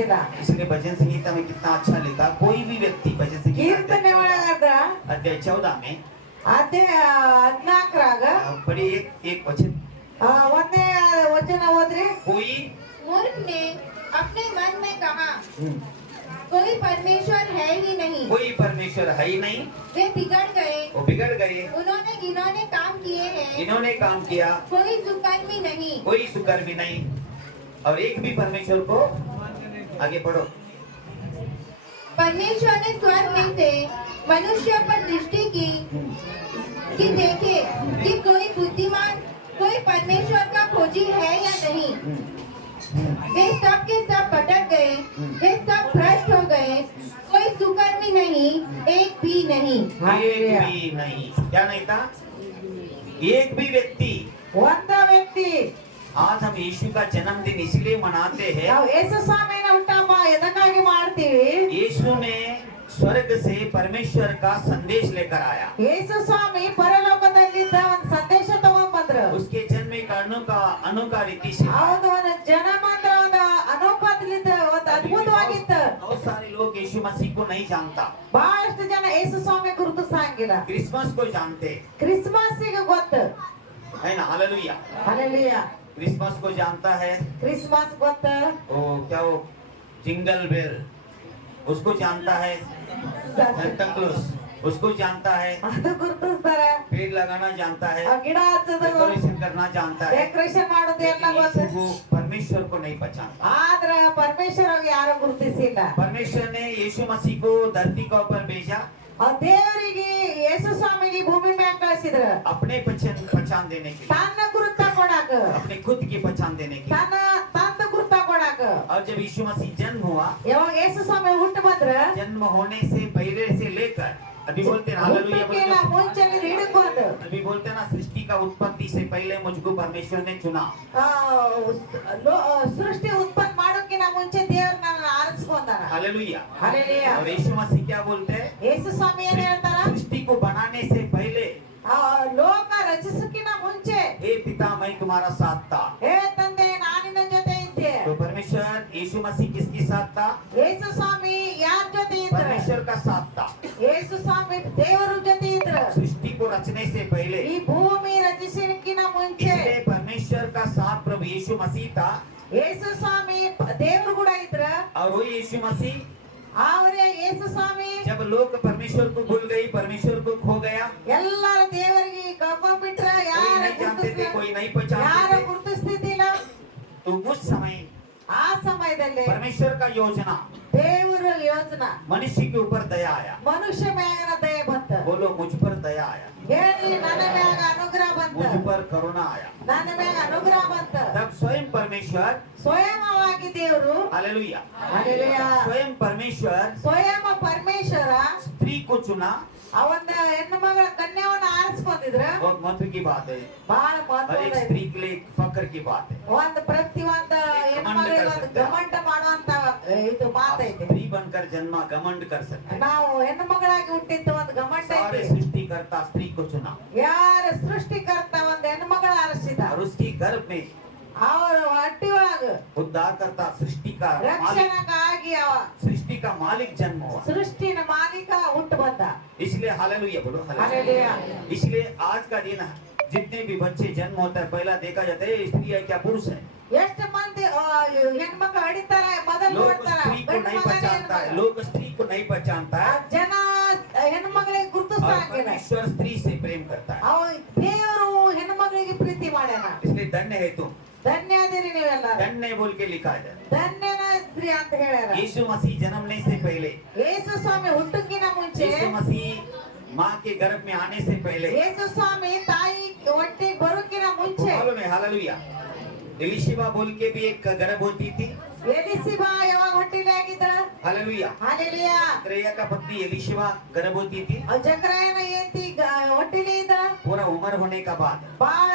ಗೊತ್ತಿಲ್ಲ. इसलिए भजन संगीता में कितना अच्छा लिखा, कोई भी व्यक्ति भजन संगीता ಕೀರ್ತನೆ ಒಳಗಾದ अध्याय 14 में ಅಧ್ಯಾಯ 14ರಾಗ पढ़िए एक वचन, ಒಂದೇ ವಚನ ಓದ್ರಿ. कोई मूर्ख ने अपने मन में कहा, कोई परमेश्वर है ही नहीं। कोई परमेश्वर है ही नहीं, वे बिगड़ गए, वो बिगड़ गए, उन्होंने घिनौने काम किए हैं, इन्होंने काम किया, कोई सुकर्म भी नहीं। कोई सुकर भी नहीं, और एक भी परमेश्वर को, आगे पढ़ो, परमेश्वर ने स्वर्ग में से मनुष्य पर दृष्टि की कि देखे कि कोई बुद्धिमान, कोई परमेश्वर का खोजी है या नहीं। वे सब के सब भटक गए, वे सब भ्रष्ट हो गए, कोई सुकर्मी नहीं, एक भी नहीं। एक भी नहीं, क्या नहीं था? एक भी व्यक्ति। ಒಂದ ವ್ಯಕ್ತಿ. आज हम यीशु का जन्मदिन इसलिए मनाते हैं, ನಾವು ಯೇಸು ಸ್ವಾಮಿನ ಹುಟ್ಟಹಬ್ಬ ಎದಕ್ಕಾಗಿ ಮಾಡ್ತೀವಿ? यीशु ने स्वर्ग से परमेश्वर का संदेश लेकर आया, ಯೇಸು ಸ್ವಾಮಿ ಪರಲೋಕದಲ್ಲಿದ್ದ ಒಂದು ಸಂದೇಶ ತಗೊಂಡ್ ಬಂದ್ರು. उसके जन्म एक अनोखा रीति से। ಹೌದು, ಒಂದು ಜನಮಾಂದ್ರ ಒಂದು ಅನೋಖಾದ್ಲಿದ್ದ ಒಂದು ಅದ್ಭುತವಾಗಿತ್ತು. बहुत सारे लोग यीशु मसीह को नहीं जानता, ಬಹಳಷ್ಟು ಜನ ಯೇಸು ಸ್ವಾಮಿ ಕುರಿತು ಸಾಂಗಿಲ್ಲ. क्रिसमस को जानते ಕ್ರಿಸ್ಮಸ್ ಗೆ ಗೊತ್ತು. है ना, हालेलुया। ಹಲ್ಲೆಲೂಯಾ. क्रिसमस को जानता है, ಕ್ರಿಸ್ಮಸ್ ಗೊತ್ತು. वो क्या वो जिंगल बेल उसको जानता है, सांता क्लॉस उसको जानता है, ಅದು ಗುರುತಿಸ್ತಾರೆ. पेड़ लगाना जानता है, ಆ ಗಿಡ ಹಚ್ಚೋದು, डेकोरेशन करना जानता है, ಡೆಕೋರೇಷನ್ ಮಾಡೋದು ಎಲ್ಲ लेकिन ಗೊತ್ತು. यीशु को परमेश्वर को नहीं पहचानता। ಆದ್ರೆ ಪರಮೇಶ್ವರ ಯಾರು ಗುರುತಿಸಿಲ್ಲ. परमेश्वर ने यीशु मसीह को धरती का ऊपर भेजा, ಆ ದೇವರಿಗೆ ಯೇಸು ಸ್ವಾಮಿಗೆ ಭೂಮಿ ಮ್ಯಾಗ ಕಳಿಸಿದ್ರ अपने पहचान देने के लिए, ತನ್ನ ಗುರುತ ಕೊಡಾಕ, अपने खुद की पहचान देने के लिए। ತನ್ನ ತಂದ ಗುರುತ ಕೊಡಾಕ. और जब यीशु मसीह जन्म हुआ, ಯಾವಾಗ ಯೇಸು ಸ್ವಾಮಿ ಹುಟ್ಟು ಬಂದ್ರ, जन्म होने से पहले से लेकर अभी बोलते हैं हालेलुया, ಹುಟ್ಟಕ್ಕಿಂತ ಮುಂಚೆನೆ ಹಿಡ್ಕೊಂಡು अभी बोलते हैं ना, सृष्टि का उत्पत्ति से पहले मुझको परमेश्वर ने चुना। ಸೃಷ್ಟಿ ಉತ್ಪತ್ತಿ ಮಾಡೋಕ್ಕಿಂತ ಮುಂಚೆ ದೇವ್ರು ನನ್ನ ಆರಿಸ್ಕೊಂಡಾರ. हालेलुया। ಹಲ್ಲೆಲೂಯಾ. और यीशु मसीह क्या बोलते हैं? ಯೇಸು ಸ್ವಾಮಿ ಏನ್ ಹೇಳ್ತಾರ? सृष्टि को बनाने से पहले, ಲೋಕ ರಚಿಸಕ್ಕಿಂತ ಮುಂಚೆ, हे पिता मैं तुम्हारा साथ था। ಹೇ ತಂದೆ ನಾನು ನಿನ್ನ ಜೊತೆ ಇದ್ದೆ. तो परमेश्वर यीशु मसीह किसके साथ था? ಯೇಸು ಸ್ವಾಮಿ ಯಾರ ಜೊತೆ ಇದ್ರ? परमेश्वर का साथ था। ಯೇಸು ಸ್ವಾಮಿ ದೇವರ ಜೊತೆ ಇದ್ರ. सृष्टि को रचने से पहले, ಈ ಭೂಮಿ ರಚಿಸಕ್ಕಿಂತ ಮುಂಚೆ इसलिए परमेश्वर का साथ प्रभु यीशु मसीह था। ಯೇಸು ಸ್ವಾಮಿ ದೇವರು ಕೂಡ ಇದ್ರ. और वही यीशु मसीह ಅವರೇ ಯೇಸು ಸ್ವಾಮಿ. जब लोग परमेश्वर को भूल गई, परमेश्वर को खो गया, ಎಲ್ಲಾರು ದೇವರಿಗೆ ಕಳ್ಕೊಂಡ್ಬಿಟ್ರ. कोई ಯಾರು नहीं जानते थे, कोई नहीं पहचानते ಯಾರು थे, ಗುರುತಿಸ್ತಿದ್ದಿಲ್ಲ. तो उस समय ಆ ಸಮಯದಲ್ಲಿ परमेश्वर का योजना, ದೇವರ ಯೋಜನಾ मनुष्य के ऊपर दया आया। ಮನುಷ್ಯ ಮ್ಯಾಗನ ದಯ ಬಂತ. बोलो मुझ पर दया आया, ಹೇಳಿ ನನ್ನ ಮ್ಯಾಗ ಅನುಗ್ರಹ ಬಂತ. मुझ पर करुणा आया। ನನ್ನ ಮ್ಯಾಗ ಅನುಗ್ರಹ ಬಂತ. तब स्वयं परमेश्वर, ಸ್ವಯಂವಾಗಿ ದೇವರು, हालेलुया, ಹಲ್ಲೆಲೂಯಾ, स्वयं परमेश्वर ಸ್ವಯಂ ಪರಮೇಶ್ವರ स्त्री को चुना। ಅವನ ಹೆಣ್ಣು ಮಗಳ ಕನ್ಯಾವನ್ನ ಆರಿಸ್ಕೊಂಡಿದ್ರ. बहुत महत्व की बात है, ಬಹಳ हर एक ಮಹತ್ವದ स्त्री के लिए एक फक्र की बात है। ಒಂದು ಪ್ರತಿಯೊಂದು ಹೆಣ್ಮಗಳಿಗೆ ಒಂದು ಗಮಂಡ ಮಾಡುವಂತ ಇದು आप ಮಾತೈತೆ. स्त्री बनकर जन्मा घमंड कर सकते हैं। ನಾವು ಹೆಣ್ಣು ಮಗಳಾಗಿ ಹುಟ್ಟಿದ್ದು ಒಂದು ಗಮಂಡ सारे ಐತಿ. सृष्टिकर्ता स्त्री को चुना, ಯಾರ ಸೃಷ್ಟಿಕರ್ತ ಒಂದು ಹೆಣ್ಣು ಮಗಳ ಆರಿಸಿದ. और उसकी गर्भ में ಅವರ ಹೊಟ್ಟಿ ಒಳಗ उद्धारकर्ता सृष्टि का मालिक, ರಕ್ಷಣಕ್ಕಾಗಿ ಅವ सृष्टि का मालिक जन्म हुआ। ಸೃಷ್ಟಿನ ಮಾಲೀಕ ಹುಟ್ಟು ಬಂದ. इसलिए हालेलुया बोलो, हालेलुया। इसलिए आज का दिन जितने भी बच्चे जन्म होता है, पहला देखा जाता है स्त्री है क्या पुरुष है। ಎಷ್ಟು ಮಂದಿ ಹೆಣ್ಮಕ್ಳು ಹಡಿತಾರ, ಮೊದಲು लोग ನೋಡ್ತಾರ स्त्री को नहीं पहचानता है, लोग स्त्री को नहीं पहचानता है, ಜನ ಹೆಣ್ಮಗಳಿಗೆ और ಗುರುತಿಸಾಗಿಲ್ಲ. परमेश्वर स्त्री से प्रेम करता है। ಅವ ದೇವರು ಹೆಣ್ಮಗಳಿಗೆ ಪ್ರೀತಿ ಮಾಡ್ಯಾನ. इसलिए धन्य है तुम, ಧನ್ಯ ಅದೀರಿ ನೀವೆಲ್ಲ. धन्य बोल के लिखा है। ಧನ್ಯನ ಸ್ತ್ರೀ ಅಂತ ಹೇಳ್ಯಾರ. यीशु मसीह जन्मने से पहले, ಯೇಸು ಸ್ವಾಮಿ ಹುಟ್ಟಕ್ಕಿಂತ ಮುಂಚೆ, यीशु मसीह माँ के गर्भ में आने से पहले, ಯೇಸು ಸ್ವಾಮಿ ತಾಯಿ ಹೊಟ್ಟೆಗೆ ಬರೋಕ್ಕಿಂತ ಮುಂಚೆ, मालूम है हालेलुया, एलिशिबा बोल के भी एक गर्भ होती थी। ಎಲಿಸಿಬಾ ಯಾವಾಗ ಹೊಟ್ಟಿಲೆ ಆಗಿದ್ರ? हालेलुया। ಹಲ್ಲೆಲೂಯಾ. जकरिया का पत्नी एलिशिबा गर्भ होती थी। ಜಕರಯನ ಹೆಂಡತಿ ಹೊಟ್ಟಿಲೆ ಇದ್ದ. पूरा उम्र होने का बाद, ಬಾಳ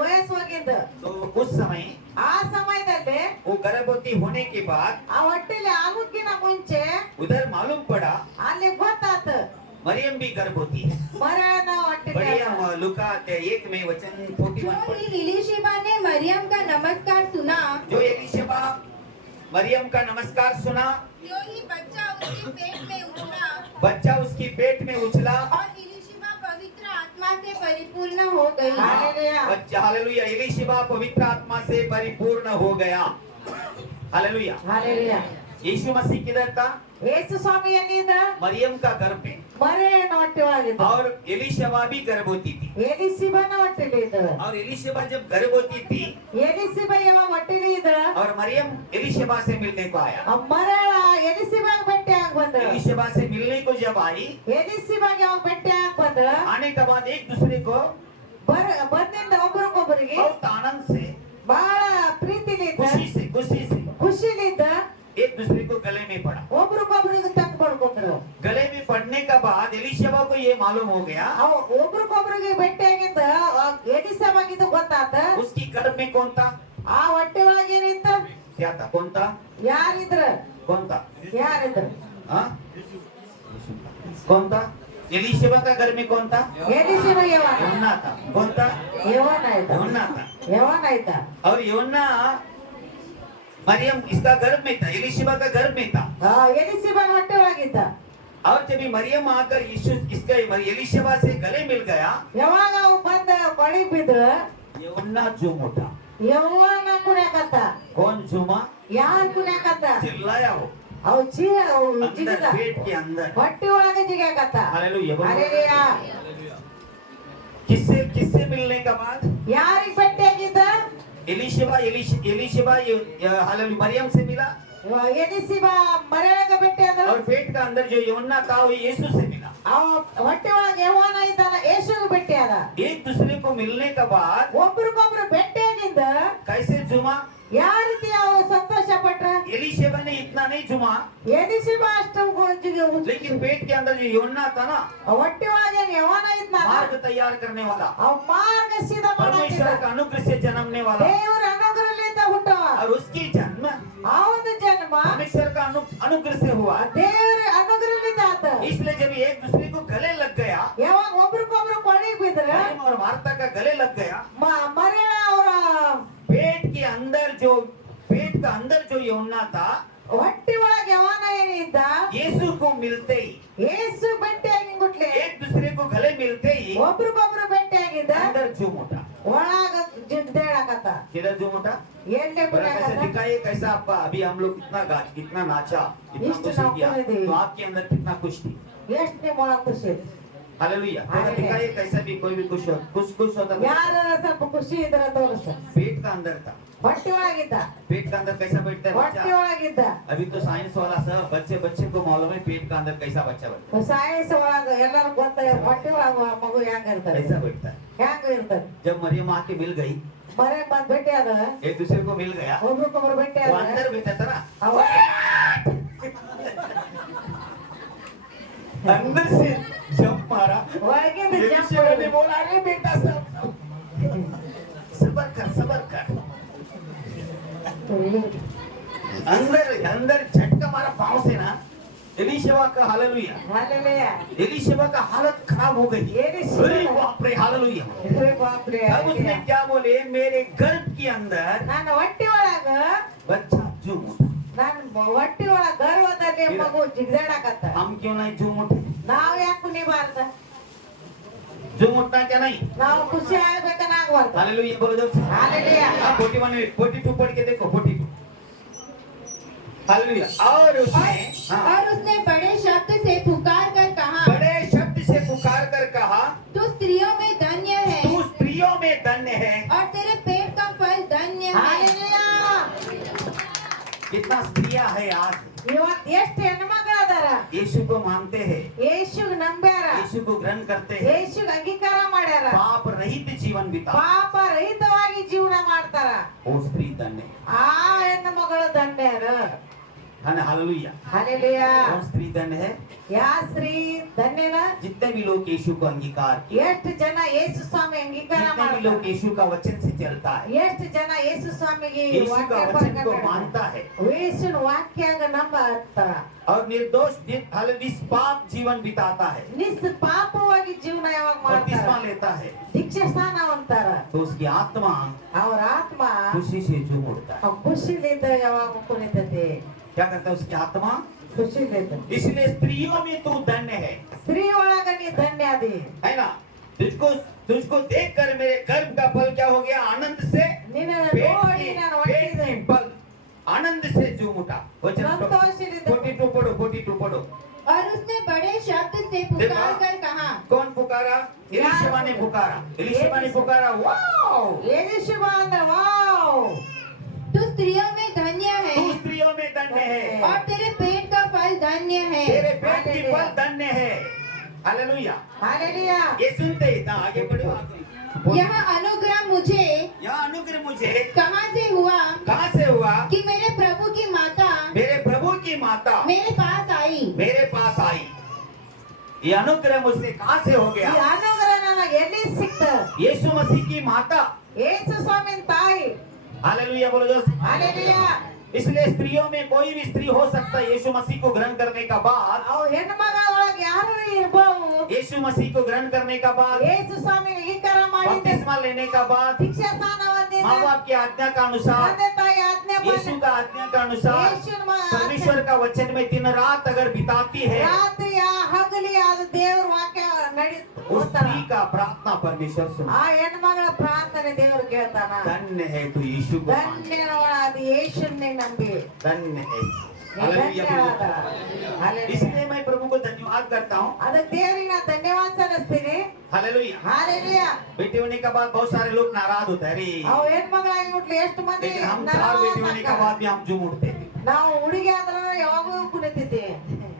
ವಯಸ್ಸು ಹೋಗಿದ್ದ. तो उस समय ಆ ಸಮಯದಲ್ಲಿ वो गर्भवती होने के बाद ಆ ಹೊಟ್ಟಿಲೆ ಆಗೋಕ್ಕಿಂತ ಮುಂಚೆ उधर मालूम पड़ा ಅಲ್ಲಿ ಗೊತ್ತಾತ मरियम भी गर्भवती है। ಮರಣ ಹೊಟ್ಟಿಲೆ. बढ़िया लुका 1 में वचन 41 जो पढ़। एलीशिबा ने मरियम का नमस्कार सुना, जो एलिशिबा मरियम का नमस्कार सुना, त्यों ही बच्चा उसके पेट में उछला बच्चा उसकी पेट में उछला और इलिशिबा पवित्र आत्मा से परिपूर्ण हो गई। हालेलुया बच्चा हालेलुया एलीशिबा पवित्र आत्मा से परिपूर्ण हो गया। हालेलुया हालेलुया यीशु मसीह किधर था? ಯೇಸು ಸ್ವಾಮಿ ಎಲ್ಲಿದ್ದ मरियम का गर्भ में, ಮರಿಯನ ಹೊಟ್ಟೆಯೊಳಗಿದ್ದ और एलीशिबा भी गर्भवती थी। ಎಲಿಸಿಬನ ಹೊಟ್ಟೆಲಿ ಇದ್ದ और एलीशिबा जब गर्भवती थी ಎಲಿಸಿಬ ಯಾವಾಗ ಹೊಟ್ಟೆಲಿ ಇದ್ದ और मरियम एलीशिबा से मिलने को आया, ಮರಳ ಎಲಿಸಿಬಾಗ ಭೇಟಿ ಆಗಿ ಬಂದ एलीशिबा से मिलने को जब आई, ಎಲಿಸಿಬಾಗ ಯಾವಾಗ ಭೇಟಿ ಆಗಿ ಬಂದ आने के बाद एक दूसरे को ಬಂದಿಂದ ಒಬ್ರಿಗೊಬ್ರಿಗೆ बहुत आनंद से, ಬಹಳ ಪ್ರೀತಿಲಿದ್ದ ಖುಷಿಲಿದ್ದ एक दूसरे को गले में पड़ा। ಒಬ್ರಿಗೊಬ್ರಿಗೆ ತಂದು ಕೊಡ್ಕೊಂಡ್ರು गले में पड़ने के बाद एलीशिबा को ये मालूम हो गया ಒಬ್ರಿಗೊಬ್ರಿಗೆ ಭೇಟಿ ಆಗಿದ್ದ ಎಲಿಸಬಾಗಿದ್ದು ಗೊತ್ತಾತ उसकी गर्भ में कौन था? ಆ ಹೊಟ್ಟೆ ಒಳಗೆ ಏನಿತ್ತ क्या था? कौन था? ಯಾರಿದ್ರ कौन था? ಯಾರಿದ್ರ हाँ? कौन था? एलीशिबा का घर में कौन था? ಎಲಿಸಿಬ ಯವನ यूहन्ना था। कौन था? ಯವನ ಆಯ್ತ यूहन्ना था। ಯವನ ಆಯ್ತ और यूहन्ना मरियम इसका गर्भ में था, एलीशिबा का गर्भ में था। ಎಲಿಸಿಬನ ಹೊಟ್ಟೆ ಒಳಗಿದ್ದ और जब ये मरियम आकर यीशु इसका एलीशिबा से गले मिल गया, ಯಾವಾಗ ಅವ್ ಬಂದ ಕೊಳಿ ಬಿದ್ರ यूहन्ना झूम उठा। ಯವನ ಕುಣ್ಯಾಕತ್ತ कौन झूमा? ಯಾರ್ कुण्याकತ್ತ चिल्लाया वो ಅವ್ अंदर ಜಿಗಿದ पेट के अंदर। ಹೊಟ್ಟೆ ಒಳಗೆ ಜಿಗಾಕತ್ತ हालेलुया। ಹಾಲೆಲೂಯಾ किससे किससे मिलने के बाद? ಯಾರಿಗೆ ಭೇಟಿ ಆಗಿದ್ದ एलीशिबा हालेलुया मरियम से मिला, ಎಲಿಸಿಬ ಮರಳಗ ಭೇಟಿ ಆದ್ರ और पेट का अंदर जो यूहन्ना था वो यीशु से मिला। ಅವ ಹೊಟ್ಟೆ ಒಳಗೆ ಯವನ ಇದ್ದಾನ ಯೇಸುಗೆ ಭೇಟಿ ಆದ एक दूसरे को मिलने के बाद ಒಬ್ರಿಗೊಬ್ರು ಭೇಟಿ ಆಗಿದ್ದ कैसे झूमा? ಯಾವ ರೀತಿ ಅವ ಸಂತೋಷ ಪಟ್ರ एलीशिबा ने इतना नहीं झूमा, ಎಲಿಸಿಬ ಅಷ್ಟು लेकिन पेट के अंदर जो यूहन्ना था ना, ಹೊಟ್ಟೆ ಒಳಗೆ ಯವನ ಇದ್ನ मार्ग तैयार करने वाला, ಅವ್ ಮಾರ್ಗ ಸೀದಾ परमेश्वर ಮಾಡಾಕಿದ್ದ का अनुग्रह से जन्मने वाला, ದೇವರ ಅನುಗ್ರಹದಿಂದ ಹುಟ್ಟವ और उसकी जन्म ಆ ಒಂದು ಜನ್ಮ परमेश्वर का अनुग्रह से हुआ। ದೇವರ ಅನುಗ್ರಹದಿಂದ ಆತ इसलिए जब एक दूसरे को गले लग गया, ಯಾವಾಗ ಒಬ್ರಿಗೊಬ್ರು ಕೊನೆಗೆ ಬಿದ್ರ मरियम और मार्था का गले लग गया, ಮರಿಯಳ ಅವರ पेट का अंदर जो यूहन्ना था, ಹೊಟ್ಟೆ ಒಳಗೆ ಯವನ ಏನಿದ್ದ यीशु को मिलते ही, ಯೇಸು ಭೇಟಿಯಾಗಿ ಗುಟ್ಲೆ एक दूसरे को गले मिलते ही ಒಬ್ರಿಗೊಬ್ರು ಭೇಟಿಯಾಗಿದ್ದ अंदर झूम उठा। ಒಳಗ ಜಿದ್ದೇಳಕತ್ತ किधर झूम उठा? ಎಲ್ಲೇ बड़ा कैसे ಕುಣ್ಯಾಕತ್ತ दिखाइए कैसा आपका अभी हम लोग कितना नाचा, कितना इष्ट खुशी किया, नाचने देवी। तो आपके अंदर कितना खुश थी। ಎಷ್ಟು ನಿಮ್ಮ ಒಳಗ ಖುಷಿ हालेलुया। थोड़ा हालेलुया। दिखाइए कैसा भी कोई भी खुश होता था। ಯಾರ ಸ್ವಲ್ಪ ಖುಷಿ ಇದ್ರ ತೋರಿಸ पेट का अंदर था, ಹೊಟ್ಟೆ ಒಳಗಿದ್ದ पेट का अंदर कैसा बैठता है ಹೊಟ್ಟೆ बच्चा? ಒಳಗಿದ್ದ अभी तो साइंस वाला सब बच्चे को मालूम है पेट का अंदर कैसा बच्चा बैठता ಸಾಯನ್ಸ್ ಒಳಗ ಎಲ್ಲರೂ ಗೊತ್ತ ಹೊಟ್ಟೆ ಒಳಗ ಮಗು ಹೆಂಗ है, ಇರ್ತದೆ कैसा बैठता है। ಹೆಂಗ ಇರ್ತದೆ जब मरियम आके मिल गई, ಮರೆ ಬಂದ್ ಭೇಟಿ ಆದ एक दूसरे को मिल गया, ಒಬ್ರಿಗೊಬ್ರು ಭೇಟಿ वो ಆದ अंदर बैठा था ना, ಅವ अंदर से जंप मारा। ಒಳಗಿಂದ ಜಂಪ್ एलीशिबा ने बोला अरे बेटा सबर कर। अंदर झटका मारा पाँव से ना, एलीशिबा का हालेलुया, ಹಾಲೆಲೂಯಾ एलीशिबा का हालत खराब हो गई। एलीशिबा- अरे बाप रे हालेलुया। ಅರೆ ಬಾಪ್ರೆ अब उसने क्या बोले, मेरे गर्भ के अंदर ನನ್ನ ಹೊಟ್ಟೆ ಒಳಗ बच्चा झूम उठा। ನನ್ನ ಹೊಟ್ಟೆ ಒಳಗ ಗರ್ಭದಲ್ಲಿ ಮಗು ಜಿಗ್ದಾಡಕತ್ತ हम क्यों नहीं झूम उठे? ನಾವ್ ಯಾಕೆ ಕುಣಿಬಾರ್ದ झूम उठना क्या नहीं? ನಾವು ಖುಷಿ ಆಗ್ಬೇಕನ್ನಾಗಬಾರ್ದು हालेलुया बोलो जब से। हालेलुया। 42 पढ़ के देखो 42। हालेलुया। और उसने और उसने बड़े शब्द से पुकार कर कहा, बड़े शब्द से पुकार कर कहा, तू स्त्रियों में धन्य है तू स्त्रियों में धन्य है। और तेरे पेट का फल धन्य है। ಹಾಲೆಲೂಯಾ कितना स्त्रियां है आज ಇವತ್ ಎಷ್ಟು ಹೆಣ್ಮಕ್ಳು ಅದಾರ यीशु को मानते हैं, ಯೇಸುಗ್ ನಂಬ್ಯಾರ यीशु को ग्रहण करते हैं, ಯೇಸುಗ್ ಅಂಗೀಕಾರ ಮಾಡ್ಯಾರ पाप रहित जीवन बिता, ಪಾಪ ರಹಿತವಾಗಿ ಜೀವನ ಮಾಡ್ತಾರ वो स्त्री धन्य है। ಆ ಹೆಣ್ಣು ಮಗಳು ದಂಡ್ಯಾರ हालेलुया। हालेलुया। कौन स्त्री धन्य है? या स्त्री ಧನ್ಯನ जितने भी लोग यीशु को अंगीकार किए, ಎಷ್ಟು ಜನ ಯೇಸು ಸ್ವಾಮಿ ಅಂಗೀಕಾರ जितने भी लोग ಮಾಡ್ತಾರೆ, यीशु का वचन से चलता है, ಎಷ್ಟು ಜನ ಯೇಸು ಸ್ವಾಮಿಗೆ यीशु का ವಾಕ್ಯ वचन को ಪ್ರಕಟ मानता है ಯೇಸುನ ವಾಕ್ಯಾಗ ನಂಬತಾರ, और निर्दोष निष्पाप जीवन बिताता है, ನಿಷ್ಪಾಪವಾಗಿ ಜೀವನ ಯಾವಾಗ बपतिस्मा ಮಾಡ್ತಾರ, लेता है, ದೀಕ್ಷಾ ಸ್ನಾನ ಅಂತಾರ, तो उसकी आत्मा ಅವರ ಆತ್ಮ खुशी से झूम उठता है। ಖುಷಿಲಿಂದ ಯಾವಾಗ ಕುಣಿತದೆ, क्या करता है उसकी आत्मा? ಖುಷಿಲಿಂದ। इसलिए स्त्रियों में तू धन्य है, ಸ್ತ್ರೀ ಒಳಗ ನೀ ಧನ್ಯ ಅದಿ, है ना? तुझको तुझको देखकर मेरे गर्भ का फल क्या हो गया? आनंद से ನಿನ್ನ पेट ನೋಡಿ की ನಾನು पेट ಹೊಟ್ಟಿದೆ, की फल आनंद से झूम उठा। वचन ಸಂತೋಷದಿಂದ 42 पढ़ो, 42 पढ़ो। और उसने बड़े शब्द से पुकार कर कहा, कौन पुकारा? एलीशबा ने पुकारा, एलीशबा ने पुकारा, वाओ! ಎಲಿಷಬ ಅಂದ ವಾವ್, तू स्त्रियों में धन्य है तू स्त्रियों में धन्य है, और तेरे पेट का फल धन्य है। तेरे पेट की फल धन्य है। हालेलुया। हालेलुया। ये सुनते ही था, आगे बढ़ो। यह अनुग्रह मुझे यह अनुग्रह मुझे कहाँ से हुआ कहाँ से हुआ कि मेरे प्रभु की माता मेरे प्रभु की माता मेरे पास आई। मेरे पास आई। ये अनुग्रह मुझसे कहाँ से हो ಈ गया? ಅನುಗ್ರಹ ನನಗೆ ಎಲ್ಲಿ ಸಿಕ್ತ? यीशु मसीह की माता। ಯೇಸು ಸ್ವಾಮಿನ ತಾಯಿ। हालेलुया बोलो दोस्त। हालेलुया। इसलिए स्त्रियों में कोई भी स्त्री हो सकता है यीशु मसीह को ग्रहण करने का बाद, ಅವು ಹೆಣ್ಣು ಮಗಳ ಒಳಗೆ ಯಾರು ಇರಬಹುದು, यीशु मसीह को ग्रहण करने का बाद, ಯೇಸು ಸ್ವಾಮಿಗೆ ಅಂಗೀಕಾರ ಮಾಡಿದ, बपतिस्मा लेने का बाद, ದೀಕ್ಷಾ ಸ್ನಾನ ಹೊಂದಿದ, माँ बाप की आज्ञा का अनुसार, ತಂದೆ ತಾಯಿ ಆಜ್ಞೆ यीशु का आज्ञा का अनुसार, ಯೇಸುವಿನ ಮ- परमेश्वर का वचन में दिन रात अगर बिताती है, ರಾತ್ರಿ ಹಗಲಿ ಅದು ದೇವ್ರ ವಾಕ್ಯ ನಡಿ उस ಓದ್ತಾನ, स्त्री का प्रार्थना परमेश्वर सुना। ಆ ಹೆಣ್ಮಗಳ ಪ್ರಾರ್ಥನೆ ದೇವ್ರು ಕೇಳ್ತಾನ। धन्य है तू यीशु को मान, ಧನ್ಯವಾದ ಅದು ಯೇಸುನ್ನೇ ನಂಬಿ, धन्य है। ನೀ हालेलुया ಧನ್ಯವಾದ। बोलो। ಹಾಲೆಲೂಯಾ। इसलिए मैं प्रभु को धन्यवाद करता हूँ। ಅದಕ್ಕೆ ದೇವರಿಗೆ ನಾ ಧನ್ಯವಾದ ಸಲ್ಲಿಸ್ತೀನಿ। हालेलुया। ಹಾಲೆಲೂಯಾ। बेटे होने के बाद बहुत सारे लोग नाराज होते हैं, अरे ಅವು ಹೆಣ್ಮಗಳಾಗಿ ಹುಟ್ಲಿ ಎಷ್ಟು ಮಂದಿ लेकिन हम ನರವಾಸ चार बेटे होने के ಆಗ್ತಾರ। बाद भी हम झूम उठते हैं। ನಾವು ಹುಡುಗಿ ಆದ್ರ ಯಾವಾಗೂ ಕುಣಿತಿದ್ದೆ,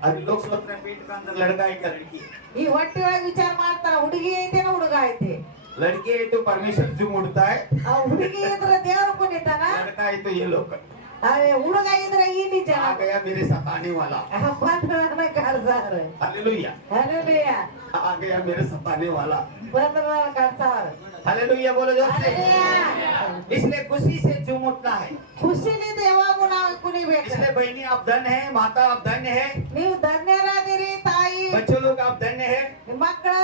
अभी लोग सोच रहे हैं पेट का अंदर लड़का है क्या लड़की है? ಈ ಹೊಟ್ಟೆ ಒಳಗೆ ವಿಚಾರ ಮಾಡ್ತಾರ ಹುಡುಗಿ ಐತೇನ ಹುಡುಗ ಐತಿ, लड़के है तो परमेश्वर झूम उठता है, ಆ ಹುಡುಗಿ ಇದ್ರ ದೇವ್ರು ಕುಣಿತಾನ, लड़का है तो ये लोग। ಅದೇ ಹುಡುಗ ಇದ್ರ ಇಲ್ಲಿ ಜನ आ गया मेरे सताने वाला। ಬಂದ್ರ ಕಳ್ಸಾರ। हालेलुया। ಹಾಲೆಲೂಯಾ। आ गया मेरे सताने वाला। ಬಂದ್ರ ಕಳ್ಸಾರ। हालेलुया बोलो जोर से। ಹಾಲೆಲೂಯಾ। इसलिए खुशी से झूम उठना है। ಖುಷಿಲಿಂದ ಯಾವಾಗೂ ನಾವು ಕುಣಿಬೇಕು। इसलिए बहनी आप धन्य है, माता आप धन्य है, ನೀವು ಧನ್ಯರಾದಿರಿ ತಾಯಿ, बच्चों लोग आप धन्य है, ನಿಮ್ಮ ಮಕ್ಕಳ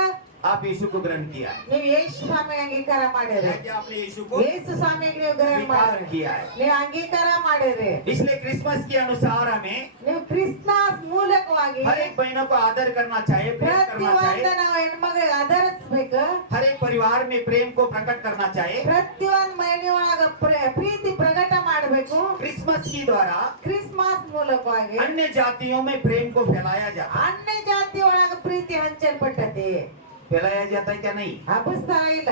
आप यीशु को ग्रहण किया है। ನೀವು ಯೇಸು ಸ್ವಾಮಿ ಅಂಗೀಕಾರ ಮಾಡಿರಿ, है कि आपने यीशु को ಯೇಸು ಸ್ವಾಮಿಗೆ ನೀವು ಗ್ರಹಣ स्वीकार ಮಾಡಿರಿ, किया है। ನೀವು ಅಂಗೀಕಾರ ಮಾಡಿರಿ। इसलिए क्रिसमस के अनुसार हमें ನೀವು ಕ್ರಿಸ್ಮಸ್ ಮೂಲಕವಾಗಿ हर एक बहनों को आदर करना चाहिए, प्रेम करना ಪ್ರತಿಯೊಂದು चाहिए, ನಾವು ಹೆಣ್ಮಗಳಿಗೆ ಆಧರಿಸ್ಬೇಕು, हर एक परिवार में प्रेम को प्रकट करना चाहिए। ಪ್ರತಿಯೊಂದು ಮನೆ ಒಳಗ ಪ್ರೀತಿ ಪ್ರಕಟ ಮಾಡಬೇಕು। क्रिसमस के द्वारा ಕ್ರಿಸ್ಮಸ್ ಮೂಲಕವಾಗಿ अन्य जातियों में प्रेम को फैलाया जाता है। ಅನ್ಯ ಜಾತಿ ಒಳಗ ಪ್ರೀತಿ ಹಂಚಲ್ಪಟ್ಟತಿ। फैलाया जाता है क्या? नहीं ಹಬ್ಬಸ್ತಾರ ಇಲ್ಲ,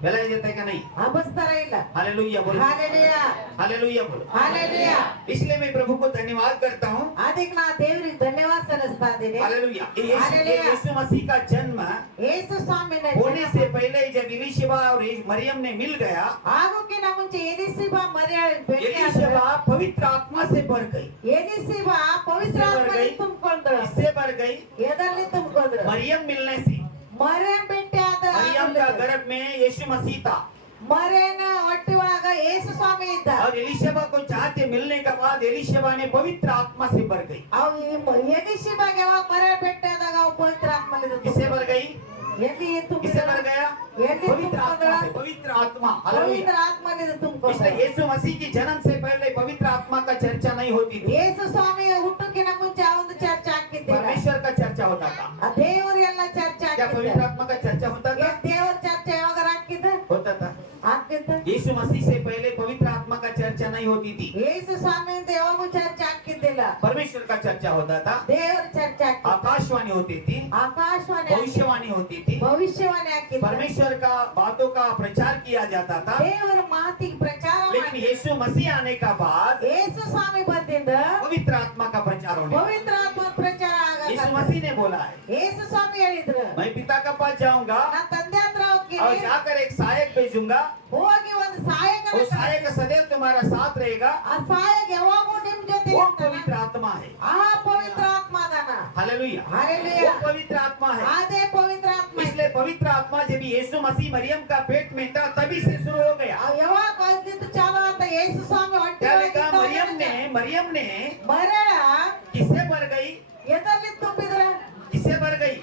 फैलाया जाता है क्या? नहीं। ಹಬ್ಬಸ್ತಾರ ಇಲ್ಲ। हालेलुया बोलो। ಹಾಲೆಲೂಯಾ। हालेलुया बोलो। ಹಾಲೆಲೂಯಾ। इसलिए मैं प्रभु को धन्यवाद करता हूँ। ಅದಕ್ಕೆ ನಾ ದೇವರಿಗೆ ಧನ್ಯವಾದ ಸಲ್ಲಿಸ್ತಾ ಇದ್ದೀನಿ। हालेलुया। हालेलुया। यीशु मसीह का जन्म ಯೇಸು ಸ್ವಾಮಿನ होने से पहले जब एलीशिबा और मरियम ने मिल गया, ಆಗೋಕಿನ ಮುಂಚೆ ಎಲಿಸಿಬ ಮರಿಯಳ एलीशिबा पवित्र आत्मा से भर गई, ಎಲಿಸಿಬ ಪವಿತ್ರಾತ್ಮದಲ್ಲಿ ತುಂಬಿಕೊಂಡ್ರು, इससे भर गई। ಎದರಲ್ಲಿ ತುಂಬಿಕೊಂಡ್ರು? मरियम मिलने से, ಮರಿಯಂ ಭೇಟಿ ಆದ, मरियम का गर्भ में यीशु मसीह था, ಮರಿಯನ ಹೊಟ್ಟೆ ಒಳಗ ಯೇಸು ಸ್ವಾಮಿ ಇದ್ದ। और एलीशिबा को चाहते मिलने के बाद एलीशिबा ने पवित्र आत्मा से भर गई। ಅವು ಎಲಿಸಿಬಾಗ ಯಾವಾಗ ಮರಿಯ ಭೇಟಿ ಆದಾಗ ಅವು ಪವಿತ್ರಾತ್ಮದಲ್ಲಿ किससे भर गई? ಎಲ್ಲಿ किससे भर गया? ಎಲ್ಲಿ पवित्र आत्मा ತುಂಬಿಕೊಂಡ್ರು? से, पवित्र आत्मा। हालेलुया। ಪವಿತ್ರಾತ್ಮದಲ್ಲಿ ತುಂಬಿಕೊಂಡ್ರು। इसलिए यीशु मसीह की जन्म से पहले पवित्र आत्मा का चर्चा नहीं होती थी, ಯೇಸು ಸ್ವಾಮಿ ಹುಟ್ಟುಕಿನ ಮುಂಚೆ ಆ ಒಂದು ಚರ್ಚೆ ಆಗ್ತಿದ್ದಿಲ್ಲ, परमेश्वर का चर्चा होता था। ಆ ದೇವರು ಎಲ್ಲ ಚರ್ಚೆ क्या पवित्र ಆಗ್ತಿದ್ದ। आत्मा का चर्चा होता था? ದೇವರ ಚರ್ಚೆ ಯಾವಾಗ ಆಗ್ತಿದ್ದ? होता था। ಆಗ್ತಿದ್ದ। यीशु मसीह से पहले पवित्र आत्मा का चर्चा नहीं होती थी, ಯೇಸು ಸ್ವಾಮಿ ಅಂತ ಯಾವಾಗೂ ಚರ್ಚೆ ಆಗ್ತಿದ್ದಿಲ್ಲ, परमेश्वर का चर्चा होता था, ದೇವರ ಚರ್ಚೆ ಆಗ್ತಿದ್ದ। आकाशवाणी होती थी, ಆಕಾಶವಾಣಿ भविष्यवाणी होती थी, ಭವಿಷ್ಯವಾಣಿ ಆಗ್ತಿದ್ದ। परमेश्वर का बातों का प्रचार किया जाता था। ದೇವರ ಮಾತಿಗೆ ಪ್ರಚಾರ लेकिन ಮಾಡಿ यीशु मसीह आने का बाद ಯೇಸು ಸ್ವಾಮಿ ಬಂದಿಂದ पवित्र आत्मा का प्रचार होने लगा। ಪವಿತ್ರ ಆತ್ಮ ಪ್ರಚಾರ यीशु ಆಗ मसीह ने बोला है, ಯೇಸು ಸ್ವಾಮಿ ಹೇಳಿದ್ರು, मैं पिता के पास जाऊंगा ನಾ ತಂದೆ ಹತ್ರ और ಹೋಗ್ತೀನಿ, जाकर एक सहायक भेजूंगा, ಹೋಗಿ ಒಂದು वो ಸಹಾಯಕನ सहायक सदैव तुम्हारा साथ रहेगा, ಆ ಸಹಾಯಕ ಯಾವಾಗೂ ನಿಮ್ ಜೊತೆ वो ಇರ್ತಾನ. पवित्र पवित्र आत्मा है ಆ ಪವಿತ್ರ ಆತ್ಮ ಅದಾನ हालेलुया हालेलुया वो पवित्र आत्मा है ಅದೇ ಪವಿತ್ರ ಆತ್ಮ इसलिए पवित्र आत्मा जब यीशु मसीह मरियम का पेट में था तभी से शुरू हो गया ಅವ್ ಯಾವಾಗ ಬಂದಿದ್ದು ಚಾಲು ಅಂತ ಯೇಸು ಸ್ವಾಮಿ ಹೊಟ್ಟೆ क्या ಒಳಗಿದ್ದ लिखा मरियम ने ಮರಳ किससे भर गई ಎದರ್ಲಿ ತುಂಬಿದ್ರ किससे भर गई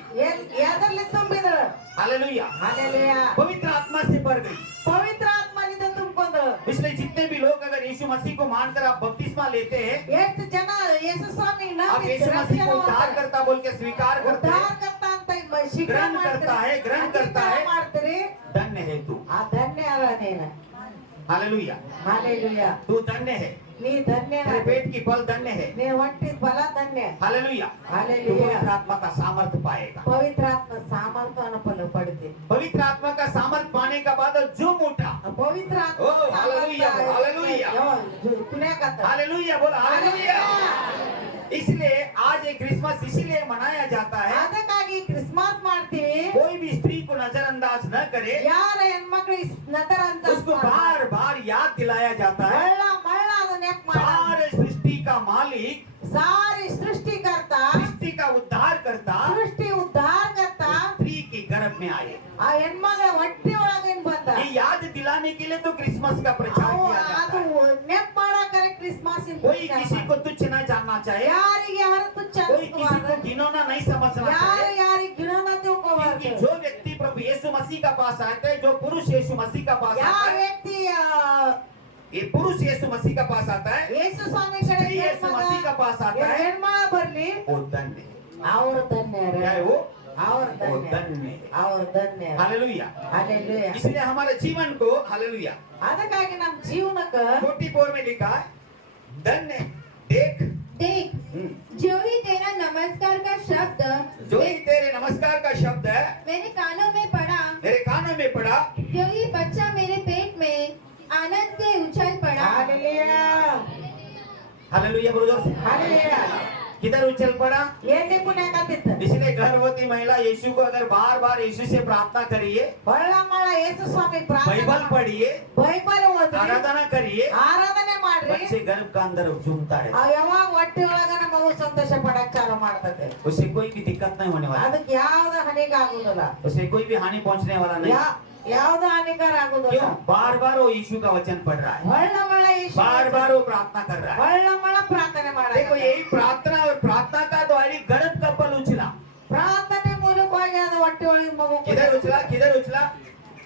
ಎದರ್ಲಿ ತುಂಬಿದ್ರ हालेलुया ಹಾಲೆಲೂಯಾ पवित्र आत्मा से भर गई ಪವಿತ್ರ ಆತ್ಮನಿಂದ ತುಂಬಿಕೊಂಡ್ರು इसलिए जितने भी लोग अगर यीशु मसीह को मानकर आप बपतिस्मा लेते हैं ಎಷ್ಟು ಜನ ಯೇಸು ಸ್ವಾಮಿ आप यीशु मसीह को उद्धार करता बोल के स्वीकार करते हैं ಉದ್ಧಾರಕರ್ತ ಅಂತ ಸ್ವೀಕಾರ ग्रहण करता है ग्रहण करता है ಮಾಡ್ತೀರಿ धन्य है तू ಆ ಧನ್ಯ ಅದ ನೀನು हालेलुया ಹಾಲೆಲೂಯಾ तू धन्य है ನೀ ಧನ್ಯ तेरे पेट की फल धन्य है ನೀ ಹೊಟ್ಟಿದ ಫಲ ಧನ್ಯ हालेलुया तू हालेलुया पवित्र आत्मा का सामर्थ्य पाएगा ಪವಿತ್ರ ಆತ್ಮ ಸಾಮರ್ಥ್ಯವನ್ನು ಪಡೆದಿ पवित्र आत्मा का सामर्थ्य पाने का बाद झूम उठा ಪವಿತ್ರ ಆತ್ಮ ಓ, हालेलुया, हालेलुया। हालेलुया बोल हालेलुया इसलिए आज एक क्रिसमस इसीलिए मनाया जाता है ಅದಕ್ಕಾಗಿ ಕ್ರಿಸ್ಮಸ್ ಮಾಡ್ತೀವಿ कोई भी स्त्री को नजरअंदाज न करे ಯಾರ ಹೆಣ್ಮಕ್ಳು ನತರ ಅಂತ उसको बार बार याद दिलाया जाता है ಮಳ್ಳ ಅದನ್ನ ಯಾಕೆ ಮಾಡ सारे सृष्टि का मालिक ಸಾರಿ ಸೃಷ್ಟಿಕರ್ತ सृष्टि का उद्धार करता सृष्टि उद्धार करता स्त्री के गर्भ में आए ಆ ಹೆಣ್ಮಗಳ ಹೊಟ್ಟೆ ಒಳಗಿನ ಬಂದ ये याद दिलाने के लिए तो क्रिसमस का प्रचार किया ಅದು जाता है ನೆಪ್ ಮಾಡಕರೆ ಕ್ರಿಸ್ಮಸ್ कोई किसी को तुच्छ न जानना चाहिए ಯಾರಿಗೆ ಯಾರು ತುಚ್ಛ कोई किसी को घिनौना नहीं समझना ಯಾರು चाहिए ಯಾರಿಗೆ ಗಿಣನ ತಿಳ್ಕೋಬಾರ್ದು क्योंकि जो व्यक्ति प्रभु यीशु मसीह का पास आते हैं जो पुरुष यीशु मसीह का पास ಯಾವ आता है ವ್ಯಕ್ತಿ ये पुरुष यीशु मसीह का पास आता है ಯೇಸು ಸ್ವಾಮಿ ಕಡೆ स्त्री यीशु मसीह का पास आता है ಹೆಣ್ಮಳ ಬರ್ಲಿ वो धन्य है ಅವರು ಧನ್ಯರು क्या है वो ಅವ್ರ वो ಧನ್ಯ धन्य है ಅವ್ರ ಧನ್ಯ हालेलुया ಹಾಲೆಲೂಯಾ इसलिए हमारे जीवन को हालेलुया ಅದಕ್ಕಾಗಿ ನಮ್ಮ ಜೀವನಕ್ಕ 44 में लिखा है धन्य देख देख जो ही तेरा नमस्कार का शब्द जो ही तेरे नमस्कार का शब्द है मेरे कानों में पड़ा, मेरे कानों में पड़ा जो ही बच्चा मेरे पेट में आनंद से उछल पड़ा। ಹಾಲೆಲೂಯಾ हालेलुया बोलो जोर से ಹಾಲೆಲೂಯಾ किधर उछल पड़ा ಎಲ್ಲಿ ಪುಣ್ಯಕತ್ತಿತ್ತು इसलिए गर्भवती महिला यीशु को अगर बार बार यीशु से प्रार्थना करिए ಹೊಳ್ಳಮಳ ಯೇಸು ಸ್ವಾಮಿ बाइबल पढ़िए ಬೈಬಲ್ ಓದಿ आराधना करिए ಆರಾಧನೆ ಮಾಡ್ರಿ बच्चे गर्भ का अंदर झूमता है ಆ ಯಾವಾಗ ಹೊಟ್ಟೆ ಒಳಗನ ಮಗು ಸಂತೋಷ ಪಡಕ್ ಚಾಲು ಮಾಡ್ತದೆ उससे कोई भी दिक्कत नहीं होने वाला ಅದಕ್ಕೆ ಯಾವ್ದ ಹಾನಿಗೆ ಆಗುದಿಲ್ಲ उससे कोई भी हानि पहुंचने वाला नहीं ಯಾವ್ದ ಹಾನಿಕರ ಆಗುದಿಲ್ಲ क्यों बार बार वो यीशु का वचन पढ़ रहा है ಹೊಳ್ಳಮಳ ಯೇಸು बार बार वो प्रार्थना कर रहा है ಹೊಳ್ಳಮಳ ಪ್ರಾರ್ಥನೆ ಮಾಡ देखो यही प्रार्थना और प्रार्थना का द्वारा गर्भ का पल उछला ಪ್ರಾರ್ಥನೆ ಮೂಲಕವಾಗಿ ಅದು ಹೊಟ್ಟೆ ಒಳಗಿನ ಮಗು किधर उछला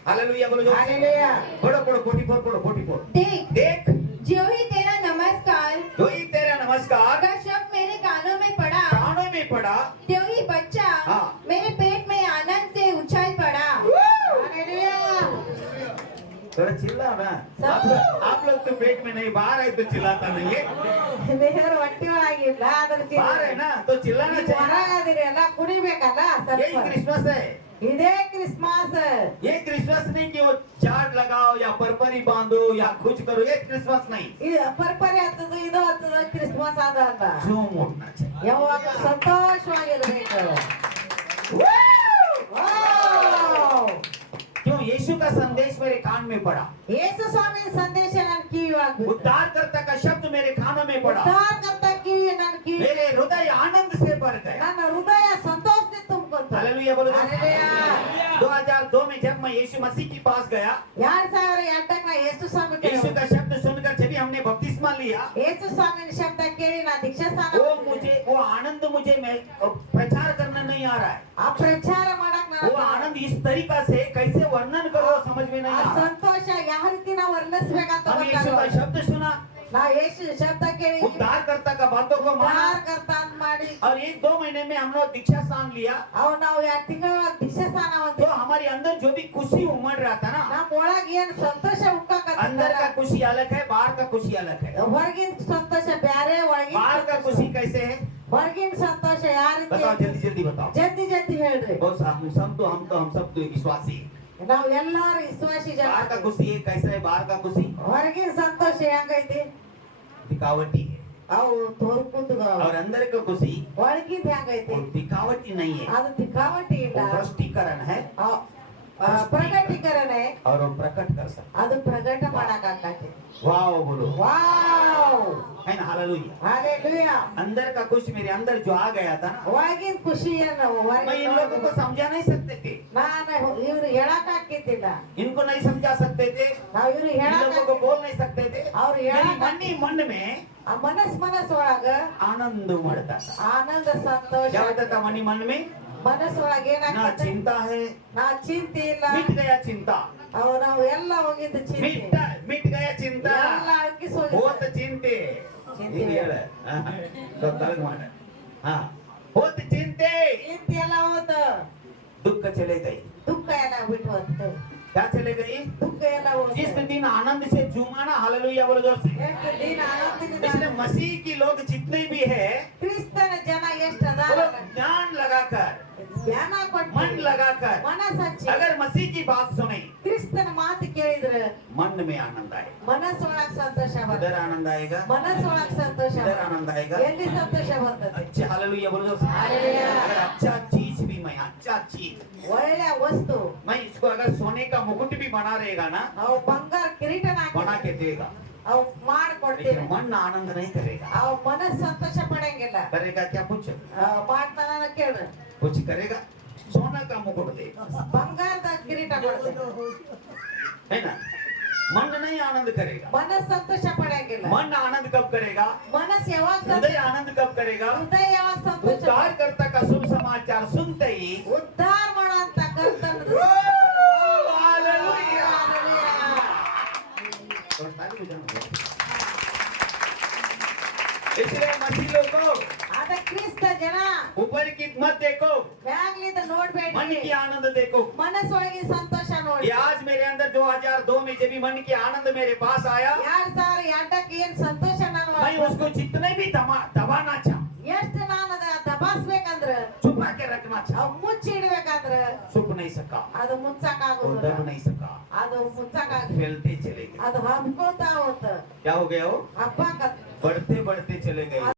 हालेलुया बोलो जोर से ಹಾಲೆಲೂಯಾ पढ़ो 44 देख देख जो ही तेरा नमस्कार जो ही तेरा नमस्कार का शब्द मेरे कानों में पड़ा, कानों में पड़ा जो ही बच्चा हाँ। मेरे पेट में आनंद से उछल पड़ा। ಹಾಲೆಲೂಯಾ थोड़ा चिल्लाओ ना आप लोग तो पेट में नहीं बाहर है तो चिल्लाता नहीं है ದೇಹರ ಹೊಟ್ಟೆ ಒಳಗಿಲ್ಲ ಅದ್ರ बाहर है ना तो चिल्लाना चाहिए ಹೊರಗದಿರಿ ಎಲ್ಲ ಕುಡಿಬೇಕಲ್ಲ यही ಸ್ವಲ್ಪ क्रिसमस है ಇದೇ ಕ್ರಿಸ್ಮಸ್ ये क्रिसमस नहीं कि वो चार्ट लगाओ या परपरी बांधो या कुछ करो ये क्रिसमस नहीं ಇದು ಪರ್ಪರಿ ಹತ್ತದ ಇದು ಹತ್ತದ ಕ್ರಿಸ್ಮಸ್ ಅದಲ್ಲ झूम उठना चाहिए ಯಾವಾಗ ಸಂತೋಷವಾಗಿರ್ಬೇಕು ವಾವ್! क्यों यीशु का संदेश मेरे कान में पड़ा ಯೇಸು ಸ್ವಾಮಿ ಸಂದೇಶ ನನ್ನ ಕಿವಿಯಾಗ उद्धारकर्ता का शब्द मेरे कानों में पड़ा ಉದ್ಧಾರಕರ್ತ ಕಿವಿ ನನ್ನ ಕಿವಿ मेरे हृदय आनंद से भर गया ನನ್ನ ಹೃದಯ ಸಂತೋಷದಿಂದ ತುಂಬಿಕೊಂತು हालेलुया बोलो हालेलुया। 2002 में जब मैं यीशु मसीह के पास गया 2008 ನಾ ಯೇಸು ಸ್ವಾಮಿ ಕಡೆ यीशु का शब्द सुनकर जब हमने बपतिस्मा लिया ಯೇಸು ಸ್ವಾಮಿನ ಶಬ್ದ ಕೇಳಿ ನಾ ದೀಕ್ಷಾ ಸ್ನಾನ वो आनंद मुझे प्रचार करना नहीं आ रहा है ಆ ಪ್ರಚಾರ ಮಾಡಕ್ वो आनंद इस तरीका से कैसे वर्णन करो समझ में नहीं ಆ आ रहा ಸಂತೋಷ ಯಾವ ರೀತಿ ನಾವು ವರ್ಣಿಸ್ಬೇಕಂತ हम यीशु का ಗೊತ್ತಾಗಲ್ಲ. शब्द सुना ನಾ ಯೇಸು ಶಬ್ದ ಕೇಳಿ उद्धारकर्ता का बातों को माना ಉದ್ಧಾರಕರ್ತ ಅಂತ ಮಾಡಿ और 1-2 महीने में हम लोग दीक्षा स्थान लिया ಅವ್ ನಾವು 2 ತಿಂಗಳ ದೀಕ್ಷಾ ಸ್ನಾನ तो ಹೊಂದಿವಿ हमारे अंदर जो भी खुशी उमड़ रहा था ना ನಮ್ಮ ಒಳಗೆ ಏನ್ ಸಂತೋಷ अंदर ಉಕ್ಕಾಕತ್ತಿಲ್ಲ का खुशी अलग है बाहर का खुशी अलग है ಹೊರಗಿನ ಸಂತೋಷ ಬ್ಯಾರೆ ಒಳಗಿನ बाहर का खुशी कैसे है ಹೊರಗಿನ ಸಂತೋಷ ಯಾವ ರೀತಿ बताओ जल्दी जल्दी बताओ ಜಲ್ದಿ ಜಲ್ದಿ ಹೇಳ್ರಿ बहुत हम सब तो एक विश्वासी है ನಾವ್ ಎಲ್ಲಾರು ವಿಶ್ವಾಸಿ ಜನ बाहर का खुशी है कैसे है बाहर का खुशी ಹೊರಗಿನ ಸಂತೋಷ ಹೆಂಗೈತಿ दिखावटी है ಅವು ತೋರ್ಕುಂದ और अंदर का खुशी ಒಳಗಿಂದ ಹೆಂಗೈತಿ वो दिखावटी नहीं है ಅದು ದಿಕ್ಕಾವಟಿ ಇಲ್ಲ वो भ्रष्टीकरण है ಅವ್- ಪ್ರಕಟೀಕರಣ और वो प्रकट कर सकते ಅದು ಪ್ರಕಟ ಮಾಡಕ್ಕಾಗತ್ತೆ वाओ बोलो ವಾವ್ है ना हालेलुया ಹಾಲೆಲೂಯಾ अंदर का कुछ मेरे अंदर जो आ गया था ना ಒಳಗಿನ ಖುಷಿಯನ್ನು मैं इन लोगों को समझा नहीं सकते थे ನಾನು ಇವ್ರು ಹೇಳಕ್ ಆಗ್ತಿದ್ದಿಲ್ಲ इनको नहीं समझा सकते थे ನಾವ್ ಇವ್ರು इन ಹೇಳಕ್ लोगों को बोल नहीं सकते थे ಅವ್ರು मेरी ಹೇಳಕ್ मन ही मन में ಆ ಮನಸ್ ಒಳಗ आनंद उमड़ता था ಆನಂದ ಸಂತೋಷ क्या होता था मन ही मन में ಮನಸ್ಸೊಳಗ ना ಏನಾಗ್ತದೆ चिंता है ನಾ ಚಿಂತೆ ಇಲ್ಲ मिट गया चिंता ನಾವು ಎಲ್ಲ ಹೋಗಿದ್ದು ಚಿಂತೆ मिट गया चिंता ಎಲ್ಲ ಅಳ್ಕಿಸ್ होत ಹೋಗಿದ್ದು चिंते चिंते. ಇದು ಹೇಳ ಗೊತ್ತಾಗ ಮಾಡ ಹಾ होत चिंते ಚಿಂತೆ ಎಲ್ಲ ಹೋತ दुख चले गई ದುಃಖ ಎಲ್ಲ ಬಿಟ್ಟು ಹೋತು क्या चले गई ದುಃಖ ಎಲ್ಲ जिस ಹೋತು दिन आनंद से झूमाना हालेलुया बोलो जोर से ಎಷ್ಟು ದಿನ ಆನಂದದಿಂದ इसलिए मसीह की लोग जितने भी है ಕ್ರಿಸ್ತನ ಜನ ಎಷ್ಟು वो ಅದಾರ लोग ध्यान लगाकर ಜ್ಞಾನ ಕೊಟ್ಟು मन लगाकर ಮನಸ್ಸು ಹಚ್ಚಿ अगर मसीह की बात सुने ಕ್ರಿಸ್ತನ ಮಾತು ಕೇಳಿದ್ರೆ मन में आनंद आए ಮನಸ್ಸೊಳಗ ಸಂತೋಷ उधर ಬರ್ತದೆ आनंद आएगा ಮನಸ್ಸೊಳಗ ಸಂತೋಷ इधर आनंद आएगा ಎಲ್ಲಿ ಸಂತೋಷ ಬರ್ತದೆ अच्छा हालेलुया बोलो जोर से हालेलुया। अगर अच्छा चीज भी मैं अच्छा चीज ಒಳ್ಳೆ ವಸ್ತು मैं इसको अगर सोने का मुकुट भी बना रहेगा ना ಅವು ಬಂಗಾರ ಕಿರೀಟನ बना के देगा ಅವು ಮಾಡ್ಕೊಡ್ತೀನಿ लेकिन मन आनंद नहीं करेगा ಅವು ಮನಸ್ಸು ಸಂತೋಷ ಪಡಂಗಿಲ್ಲ करेगा क्या कुछ ಮಾಡ್ತಾನ ಕೇಳು कुछ करेगा सोना का मुकुट देगा ಬಂಗಾರದ ಕಿರೀಟ ಕೊಡ್ತೀನಿ है ना मन नहीं आनंद करेगा ಮನಸ್ಸು ಸಂತೋಷ ಪಡಂಗಿಲ್ಲ मन आनंद कब करेगा ಮನಸ್ಸು ಯಾವಾಗ हृदय आनंद कब करेगा ಹೃದಯ ಯಾವಾಗ ಸಂತೋಷ उद्धारकर्ता का शुभ समाचार सुनते ही ಉದ್ಧಾರ ಮಾಡುವಂತ ಕರ್ತನದು हालेलुया इसलिए मसीह लोगों ಅದ ಕ್ರಿಸ್ತ ಜನ ऊपर की मत देखो ಮ್ಯಾಗ್ಲಿಂದ मन ನೋಡ್ಬೇಡ್ರಿ की आनंद देखो ಮನಸ್ಸೊಳಗಿನ ಸಂತೋಷ ನೋಡಿ ये आज मेरे अंदर 2002 में जब भी मन की आनंद मेरे पास आया 2002ಕ್ಕೆ ಏನ್ ಸಂತೋಷ ನಾನು मैं उसको जितने भी दबाना चाहूं ಎಷ್ಟು ನಾನು ಅದ ದಬಾಸ್ಬೇಕಂದ್ರ छुपा के रखना चाहूं ಅವ್ ಮುಚ್ಚಿ ಇಡ್ಬೇಕಂದ್ರ छुप नहीं सका ಅದು ಮುಚ್ಚಕ್ और ಆಗುದಿಲ್ಲ दब नहीं सका ಅದು ಮುಚ್ಚಕ್ ಆಗ फैलते चले गए ಅದು ಹಬ್ಕೋತಾ ಹೋತ क्या हो गया वो ಹಬ್ಬಾಕ बढ़ते बढ़ते चले गए